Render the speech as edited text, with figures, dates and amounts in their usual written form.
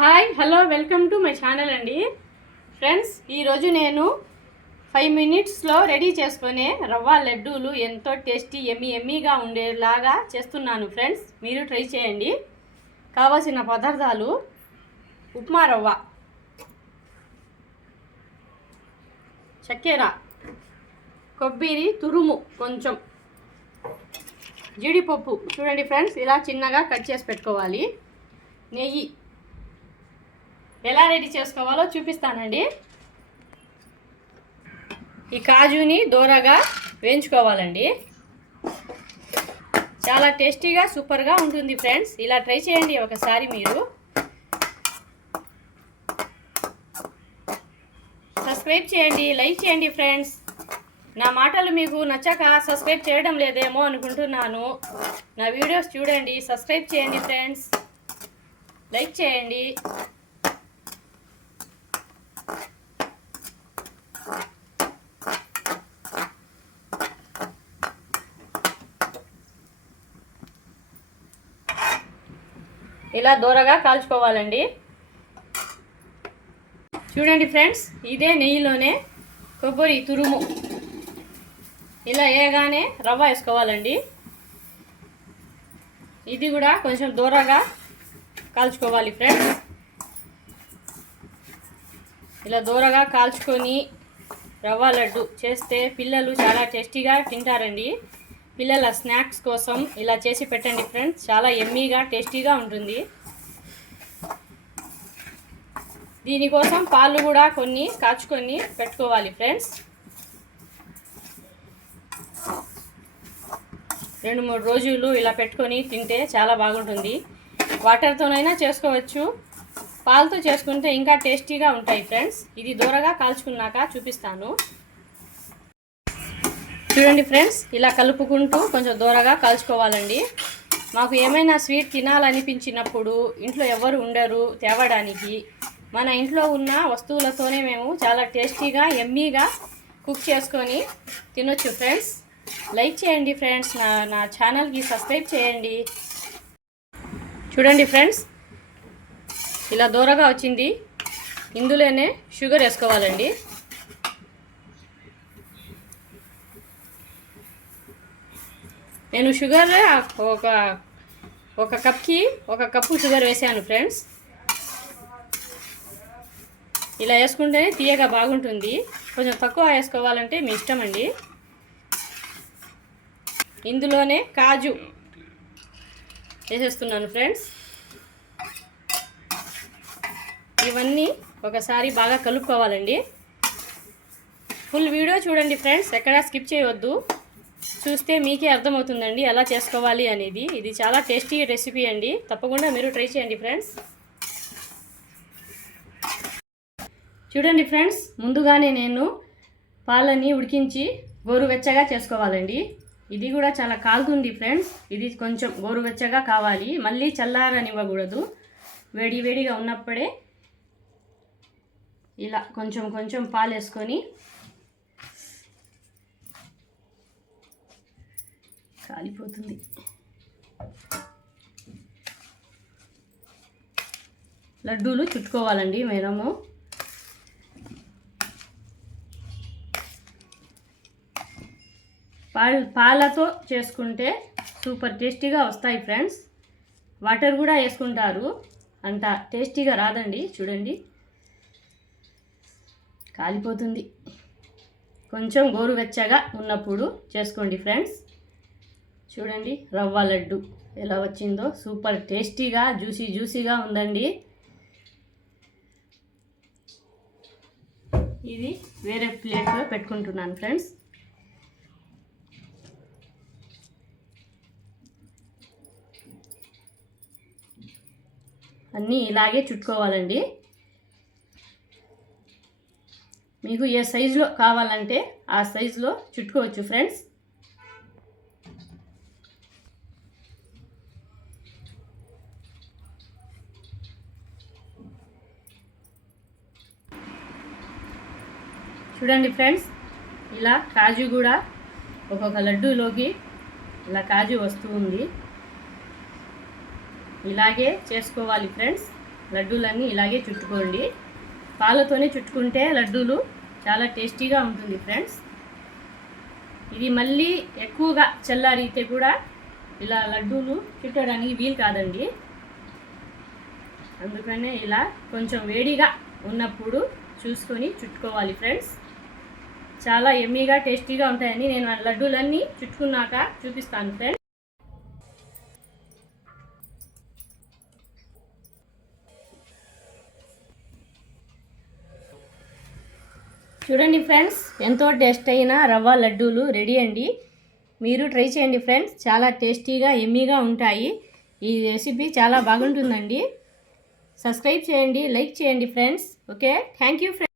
Hi hello welcome to my channel అండి friends. ఈరోజు నేను 5 మినిట్స్లో రెడీ చేసుకునే రవ్వ లడ్డూలు ఎంతో టేస్టీ ఎమ్మీగా ఉండేలాగా చేస్తున్నాను ఫ్రెండ్స్. మీరు ట్రై చేయండి. కావాల్సిన పదార్థాలు: ఉప్మా రవ్వ, చక్కెర, కొబ్బరి తురుము కొంచెం, జీడిపప్పు చూడండి ఫ్రెండ్స్, ఇలా చిన్నగా కట్ చేసి పెట్టుకోవాలి. నెయ్యి ఎలా రెడీ చేసుకోవాలో చూపిస్తానండి. ఈ కాజుని దూరగా వేయించుకోవాలండి. చాలా టేస్టీగా సూపర్గా ఉంటుంది ఫ్రెండ్స్. ఇలా ట్రై చేయండి ఒకసారి మీరు. సబ్స్క్రైబ్ చేయండి, లైక్ చేయండి ఫ్రెండ్స్. నా మాటలు మీకు నచ్చక సబ్స్క్రైబ్ చేయడం లేదేమో అనుకుంటున్నాను. నా వీడియోస్ చూడండి, సబ్స్క్రైబ్ చేయండి ఫ్రెండ్స్, లైక్ చేయండి. ఇలా దూరగా కాల్చుకోవాలండి. చూడండి ఫ్రెండ్స్, ఇదే నెయ్యిలోనే కొబ్బరి తురుము ఇలా వేయగానే రవ్వ వేసుకోవాలండి. ఇది కూడా కొంచెం దూరగా కాల్చుకోవాలి ఫ్రెండ్స్. ఇలా దూరగా కాల్చుకొని రవ్వ లడ్డు చేస్తే పిల్లలు చాలా టేస్టీగా తింటారండి. పిల్లల స్నాక్స్ కోసం ఇలా చేసి పెట్టండి ఫ్రెండ్స్. చాలా ఎమ్మీగా టేస్టీగా ఉంటుంది. దీనికోసం పాలు కూడా కొన్ని కాచుకొని పెట్టుకోవాలి ఫ్రెండ్స్. 2-3 రోజులు ఇలా పెట్టుకొని తింటే చాలా బాగుంటుంది. వాటర్తోనైనా చేసుకోవచ్చు, పాలతో చేసుకుంటే ఇంకా టేస్టీగా ఉంటాయి ఫ్రెండ్స్. ఇది దూరగా కాల్చుకున్నాక చూపిస్తాను. చూడండి ఫ్రెండ్స్, ఇలా కలుపుకుంటూ కొంచెం దూరగా కాల్చుకోవాలండి. మాకు ఏమైనా స్వీట్ తినాలనిపించినప్పుడు ఇంట్లో ఎవరు ఉండరు తేవడానికి, మన ఇంట్లో ఉన్న వస్తువులతోనే మేము చాలా టేస్టీగా ఎమ్మీగా కుక్ చేసుకొని తినొచ్చు ఫ్రెండ్స్. లైక్ చేయండి ఫ్రెండ్స్, నా ఛానల్కి సబ్స్క్రైబ్ చేయండి. చూడండి ఫ్రెండ్స్, ఇలా దూరగా వచ్చింది. ఇందులోనే షుగర్ వేసుకోవాలండి. నేను షుగర్ ఒక కప్కి 1 కప్పు షుగర్ వేసాను ఫ్రెండ్స్. ఇలా వేసుకుంటేనే తీయగా బాగుంటుంది. కొంచెం తక్కువ వేసుకోవాలంటే మీ ఇష్టం అండి. ఇందులోనే కాజు వేసేస్తున్నాను ఫ్రెండ్స్. ఇవన్నీ ఒకసారి బాగా కలుపుకోవాలండి. ఫుల్ వీడియో చూడండి ఫ్రెండ్స్, ఎక్కడా స్కిప్ చేయవద్దు. చూస్తే మీకే అర్థమవుతుందండి ఎలా చేసుకోవాలి అనేది. ఇది చాలా టేస్టీ రెసిపీ అండి, తప్పకుండా మీరు ట్రై చేయండి ఫ్రెండ్స్. చూడండి ఫ్రెండ్స్, ముందుగానే నేను పాలని ఉడికించి గోరువెచ్చగా చేసుకోవాలండి. ఇది కూడా చాలా కాలుతుంది ఫ్రెండ్స్. ఇది కొంచెం గోరువెచ్చగా కావాలి, మళ్ళీ చల్లారనివ్వకూడదు. వేడిగా ఉన్నప్పుడే ఇలా కొంచెం పాలు వేసుకొని కాలిపోతుంది. లడ్డూలు చుట్టుకోవాలండి మనము. పాలతో చేసుకుంటే సూపర్ టేస్టీగా వస్తాయి ఫ్రెండ్స్. వాటర్ కూడా వేసుకుంటారు, అంత టేస్టీగా రాదండి. చూడండి, కాలిపోతుంది. కొంచెం గోరువెచ్చగా ఉన్నప్పుడు చేసుకోండి ఫ్రెండ్స్. చూడండి రవ్వ లడ్డు ఎలా వచ్చిందో, సూపర్ టేస్టీగా జ్యూసీగా ఉందండి. ఇది వేరే ప్లేట్లో పెట్టుకుంటున్నాను ఫ్రెండ్స్. అన్నీ ఇలాగే చుట్టుకోవాలండి. మీకు ఏ సైజులో కావాలంటే ఆ సైజులో చుట్టుకోవచ్చు ఫ్రెండ్స్. చూడండి ఫ్రెండ్స్, ఇలా కాజు కూడా ఒక్కొక్క లడ్డూలోకి ఇలా కాజు వస్తూ ఉంది. ఇలాగే చేసుకోవాలి ఫ్రెండ్స్. లడ్డూలన్నీ ఇలాగే చుట్టుకోండి. పాలతోనే చుట్టుకుంటే లడ్డూలు చాలా టేస్టీగా ఉంటుంది ఫ్రెండ్స్. ఇది మళ్ళీ ఎక్కువగా చల్లారితే కూడా ఇలా లడ్డూలు చుట్టడానికి వీలు కాదండి. అందుకనే ఇలా కొంచెం వేడిగా ఉన్నప్పుడు చూసుకొని చుట్టుకోవాలి ఫ్రెండ్స్. చాలా ఎమ్మీగా టేస్టీగా ఉంటాయని నేను లడ్డూలన్నీ చుట్టుకున్నాక చూపిస్తాను ఫ్రెండ్స్. చూడండి ఫ్రెండ్స్, ఎంతో టేస్ట్ అయిన రవ్వ లడ్డూలు రెడీ అండి. మీరు ట్రై చేయండి ఫ్రెండ్స్, చాలా టేస్టీగా ఎమ్మీగా ఉంటాయి. ఈ రెసిపీ చాలా బాగుంటుందండి. సబ్స్క్రైబ్ చేయండి, లైక్ చేయండి friends. Okay, thank you friends.